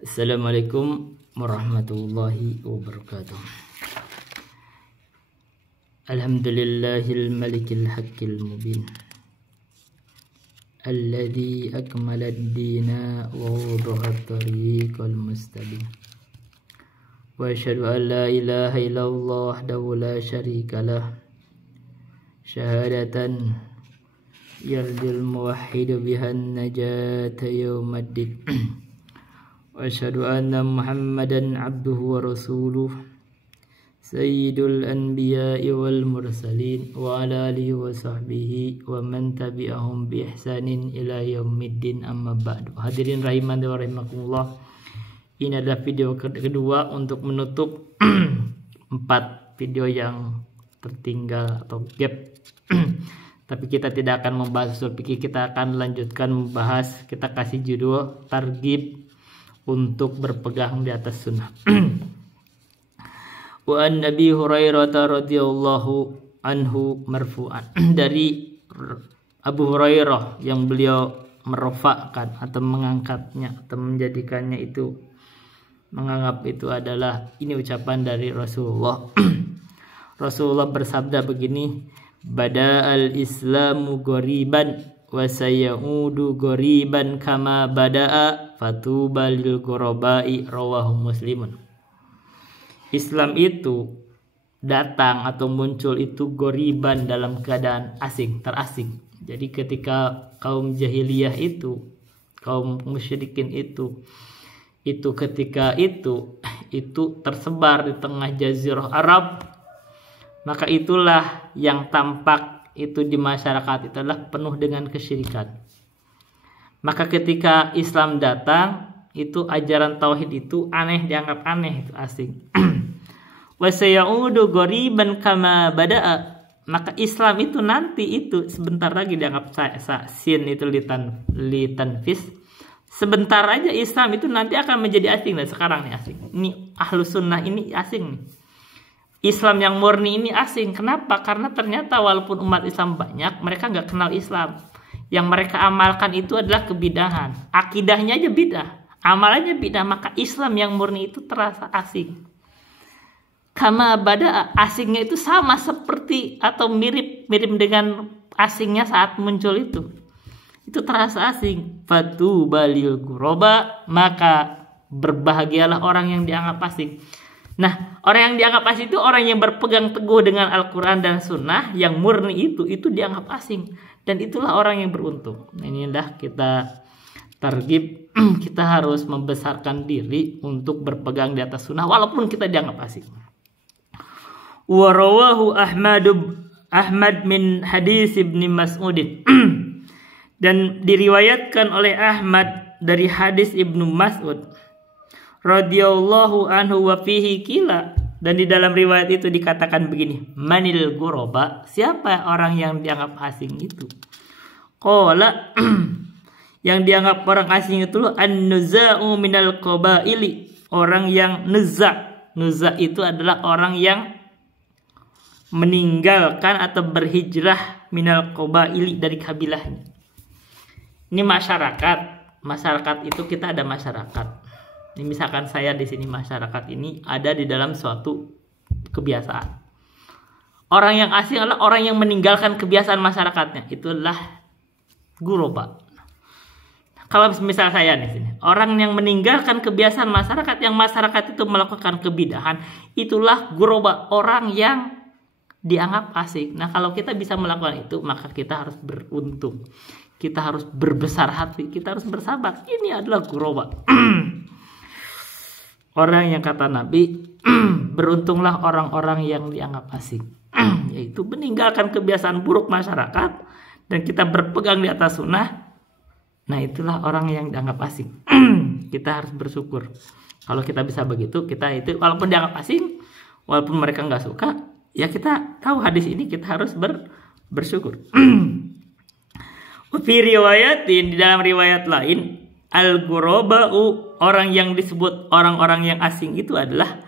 Assalamualaikum warahmatullahi wabarakatuh. Alhamdulillahil malikil haqqil mubin alladzi akmala ad-dina wa wada'a at-tariqal mustaqim. Wa asyhadu an la ilaha illallah wahdahu la syarika lah syahadatan yardil muwahhidu bihan najata yaumaddin. Wa asyhadu anna Muhammadan abduhu wa rasuluh sayyidul anbiya'i wal mursalin wa ala alihi wa sahbihi wa man tabi'ahum bi ihsanin ila yaumiddin, amma ba'du. Hadirin rahiman wa rahimakumullah. Ini adalah video kedua untuk menutup 4 video yang tertinggal atau gap. Tapi kita tidak akan membahas usul fikih, kita akan lanjutkan membahas, kita kasih judul targhib untuk berpegang di atas sunnah. Wa an Nabi Hurairah radhiyallahu anhu marfu'an, dari Abu Hurairah yang beliau merofakkan atau mengangkatnya atau menjadikannya itu, menganggap itu adalah ini ucapan dari Rasulullah. Rasulullah bersabda begini, bada'al islamu ghoriban wa sayaudu ghoriban kama bada'a fatuba lil ghurabai, rawahu Muslimun. Islam itu datang atau muncul itu ghoriban, dalam keadaan asing, terasing. Jadi ketika kaum jahiliyah itu, kaum musyrikin itu ketika itu tersebar di tengah jazirah Arab, maka itulah yang tampak itu di masyarakat itu adalah penuh dengan kesyirikan. Maka ketika Islam datang, itu ajaran tauhid itu aneh, dianggap aneh, itu asing. Wa sayaudu ghoriban kama bada'a, maka Islam itu nanti itu sebentar lagi dianggap sin itu litanfis. Sebentar aja Islam itu nanti akan menjadi asing, dan sekarang nih asing. Ini ahlus sunnah ini asing nih. Islam yang murni ini asing. Kenapa? Karena ternyata walaupun umat Islam banyak, mereka nggak kenal Islam. Yang mereka amalkan itu adalah kebidahan. Akidahnya aja bidah, amalannya bidah. Maka Islam yang murni itu terasa asing. Kama bada, asingnya itu sama seperti atau mirip dengan asingnya saat muncul itu. Itu terasa asing. Fatu balil guroba, maka berbahagialah orang yang dianggap asing. Nah, orang yang dianggap asing itu orang yang berpegang teguh dengan Al-Quran dan Sunnah, yang murni itu dianggap asing. Dan itulah orang yang beruntung. Nah, inilah kita targhib, kita harus membesarkan diri untuk berpegang di atas Sunnah walaupun kita dianggap asing. Wa rawahu Ahmad min hadis Ibnu Mas'ud. Dan diriwayatkan oleh Ahmad dari hadis Ibnu Mas'ud radhiyallahu anhu wa fihi kila, dan di dalam riwayat itu dikatakan begini, manil ghuraba, siapa orang yang dianggap asing itu? Qala yang dianggap orang asing itu an-nuza'u minal qabaili, orang yang nuza itu adalah orang yang meninggalkan atau berhijrah minal qabaili, dari kabilahnya. Ini masyarakat itu kita ada masyarakat. Ini misalkan saya di sini, masyarakat ini ada di dalam suatu kebiasaan. Orang yang asing adalah orang yang meninggalkan kebiasaan masyarakatnya. Itulah ghuraba. Kalau misal saya di sini, orang yang meninggalkan kebiasaan masyarakat, yang masyarakat itu melakukan kebidahan, itulah ghuraba, orang yang dianggap asing. Nah, kalau kita bisa melakukan itu, maka kita harus beruntung. Kita harus berbesar hati, kita harus bersabar. Ini adalah ghuraba. Orang yang kata Nabi, beruntunglah orang-orang yang dianggap asing, yaitu meninggalkan kebiasaan buruk masyarakat dan kita berpegang di atas sunnah. Nah, itulah orang yang dianggap asing. Kita harus bersyukur. Kalau kita bisa begitu, kita itu walaupun dianggap asing, walaupun mereka nggak suka, ya kita tahu hadis ini, kita harus bersyukur. Fi riwayatin, di dalam riwayat lain, al-ghuraba'u, orang yang disebut orang-orang yang asing itu adalah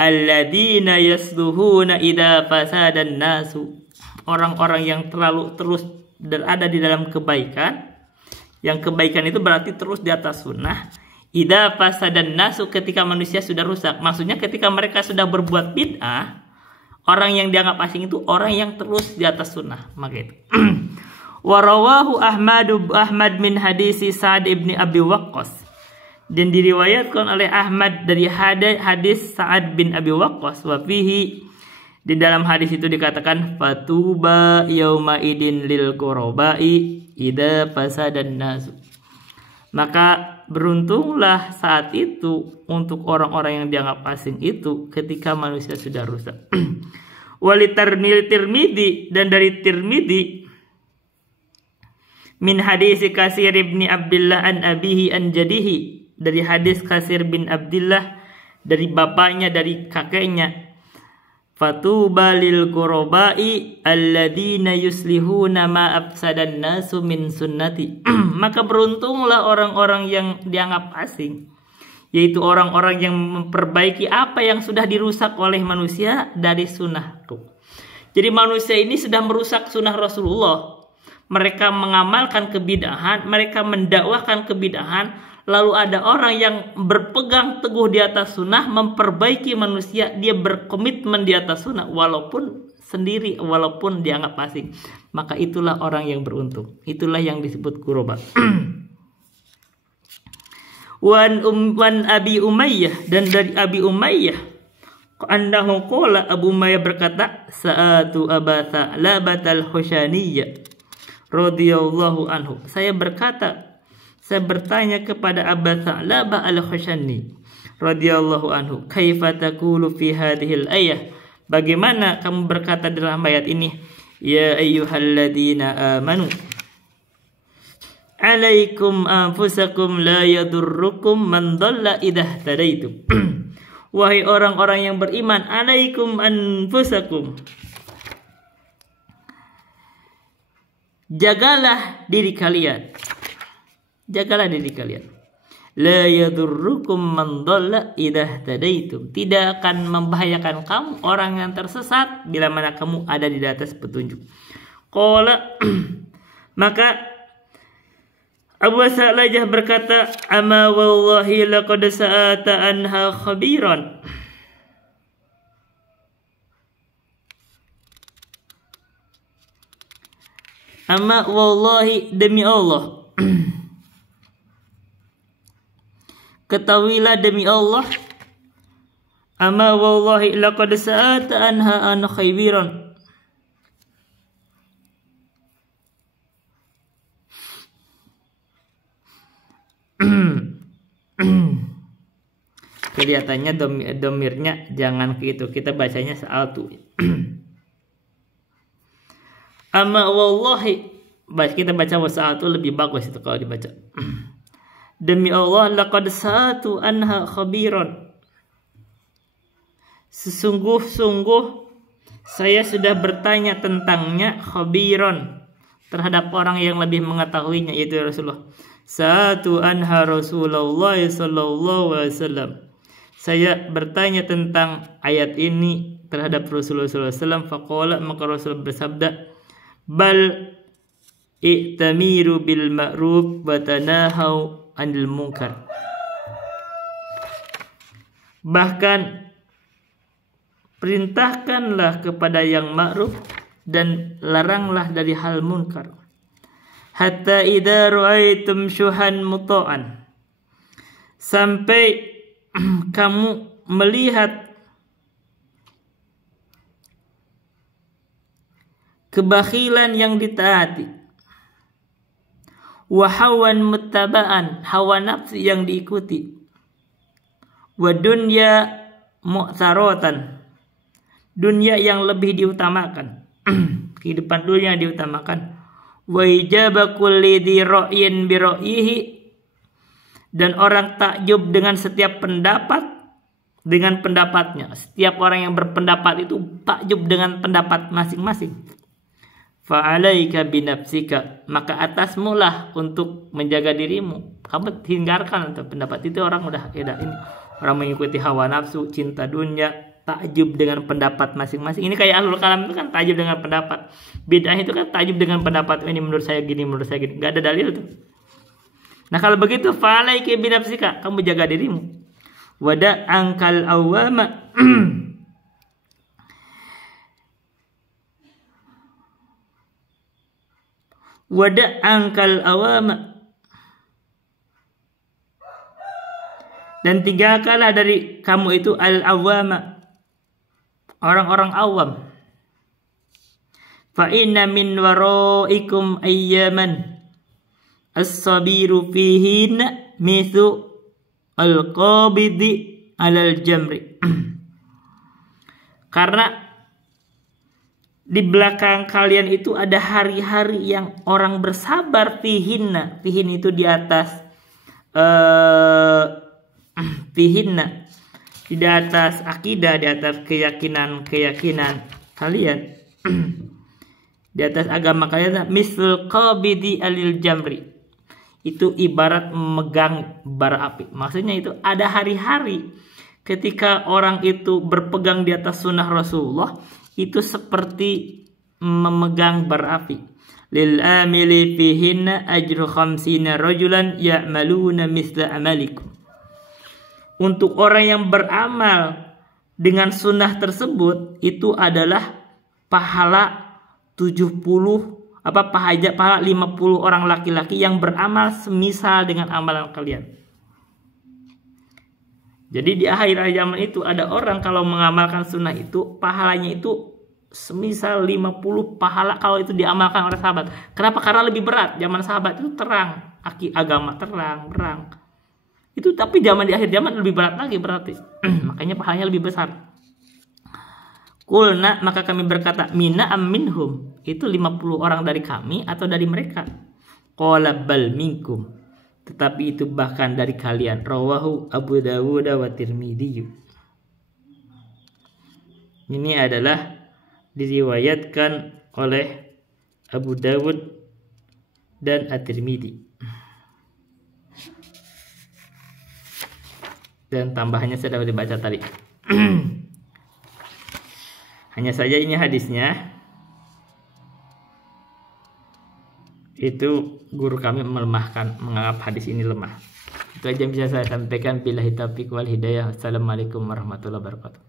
alladzina yasluhuna idza fasadan nasu, orang-orang yang terus ada di dalam kebaikan. Yang kebaikan itu berarti terus di atas sunnah. idza fasadan nasu, ketika manusia sudah rusak. Maksudnya ketika mereka sudah berbuat bid'ah, orang yang dianggap asing itu orang yang terus di atas sunnah. Maka itu. Warawahu Ahmad min hadisi Sa'ad ibn Abi Waqqas, dan diriwayatkan oleh Ahmad dari hadis Sa'ad bin Abi Waqqas. Wa fihi, di dalam hadis itu dikatakan, fatuba yauma idin lil qurabai idza fasadan nasu. Maka beruntunglah saat itu untuk orang-orang yang dianggap asing itu ketika manusia sudah rusak. Walitarnil Tirmidzi, dan dari Tirmidzi, min hadis Kasir bin Abdullah an abihi an jadihi, dari hadis Kasir bin Abdullah dari bapaknya dari kakeknya, fatuba lil qurabai alladzina yuslihuna ma afsadan nasu min sunnati. Maka beruntunglah orang-orang yang dianggap asing, yaitu orang-orang yang memperbaiki apa yang sudah dirusak oleh manusia dari sunnahku. Jadi manusia ini sudah merusak sunnah Rasulullah. Mereka mengamalkan kebid'ahan, mereka mendakwahkan kebid'ahan, lalu ada orang yang berpegang teguh di atas sunnah, memperbaiki manusia, dia berkomitmen di atas sunnah walaupun sendiri, walaupun dianggap asing. Maka itulah orang yang beruntung. Itulah yang disebut qurba. Wan Abi Umayyah, dan dari Abi Umayyah, annahu qala, Abu Umayyah berkata, sa'atu Aba Tha'labat al-Khushaniyya radhiyallahu anhu, saya bertanya kepada Aba Tha'labah al-Khushani radhiyallahu anhu, kaifa taqulu fi hadhil ayah, bagaimana kamu berkata dalam ayat ini, ya ayyuhalladzina amanu alaikum anfusakum la yadurrukum man dhalla idza ihtadaitum. Wahai orang-orang yang beriman, alaikum anfusakum, jagalah diri kalian. Jagalah diri kalian. La yadurrukum man dhalla idza ihtadaitum. Tidak akan membahayakan kamu orang yang tersesat bila mana kamu ada di atas petunjuk. Qala maka Abu Sa'lajah berkata, ama wallahi laqad sa'ata anha khabiran. Ama wallahi, demi Allah, ketahuilah demi Allah, ama wallahi laqad sa'ata anha an khabiran. Kelihatannya domirnya jangan gitu, kita bacanya sa'atu. Amma wallahi, kita baca wasa'atu lebih bagus itu kalau dibaca. Demi Allah, laqad sa'atu anha khabiran, sesungguh-sungguh saya sudah bertanya tentangnya, khabiran, terhadap orang yang lebih mengetahuinya, yaitu Rasulullah. Sa'atu anha Rasulullah sallallahu alaihi wasallam, saya bertanya tentang ayat ini terhadap Rasulullah SAW. Faqala, maka Rasul bersabda, bal i'tamiru bil ma'ruf wa tanahau 'anil munkar. Bahkan perintahkanlah kepada yang ma'ruf dan laranglah dari hal munkar. Hatta idza ra'aitum syuhan muta'an, sampai kamu melihat kebakhilan yang ditaati, wa hawan muttaba'an, hawa nafsu yang diikuti, wa dunya mu'taratan, dunia yang lebih diutamakan, kehidupan dunia yang diutamakan, wa ijaba kulli dhi ra'yin bi ra'yihi, dan orang takjub dengan setiap pendapat dengan pendapatnya. Setiap orang yang berpendapat itu takjub dengan pendapat masing-masing. Fa'alaika binafsika, maka atasmu lah untuk menjaga dirimu. Kamu hindarkan untuk pendapat itu. Orang udah ini, orang mengikuti hawa nafsu, cinta dunia, takjub dengan pendapat masing-masing. Ini kayak ahlul kalam itu kan takjub dengan pendapat. Bid'ah itu kan takjub dengan pendapat, ini menurut saya gini, menurut saya gini. Gak ada dalil tuh. Nah kalau begitu falaiki binafsika, kamu jaga dirimu. Wada angkal awama. Wada angkal awama. Dan tinggalkanlah dari kamu itu al-awama, orang-orang awam. Fa inna min waraikum ayyaman as-sabiru fihin mithu al-qabidi alal jamri. Karena di belakang kalian itu ada hari-hari yang orang bersabar fihinna. Fihin itu di atas fihinna, di atas akidah, di atas keyakinan kalian. Di atas agama kalian, misl qabidi alil jamri, itu ibarat memegang bara api. Maksudnya itu ada hari-hari ketika orang itu berpegang di atas sunnah Rasulullah, itu seperti memegang bara api. Lil amili fihinna ajru 50 rajulan ya'maluna misla amalikum. Untuk orang yang beramal dengan sunnah tersebut itu adalah pahala 50 pahala 50 orang laki-laki yang beramal semisal dengan amalan kalian. Jadi di akhir zaman itu ada orang kalau mengamalkan sunnah itu pahalanya itu semisal 50 pahala kalau itu diamalkan oleh sahabat. Kenapa? Karena lebih berat. Zaman sahabat itu terang, agama terang. Itu tapi zaman di akhir zaman lebih berat lagi berarti. Makanya pahalanya lebih besar. Qulna, maka kami berkata, mina am minhum, itu 50 orang dari kami atau dari mereka? Qala bal minkum, tetapi itu bahkan dari kalian. Rawahu Abu Dawud wa Tirmidzi. Ini adalah diriwayatkan oleh Abu Dawud dan At-Tirmidzi. Dan tambahannya sudah dibaca tadi. Hanya saja ini hadisnya itu guru kami melemahkan, menganggap hadis ini lemah. Itu aja yang bisa saya sampaikan. Billahi taufiq wal hidayah. Assalamualaikum warahmatullahi wabarakatuh.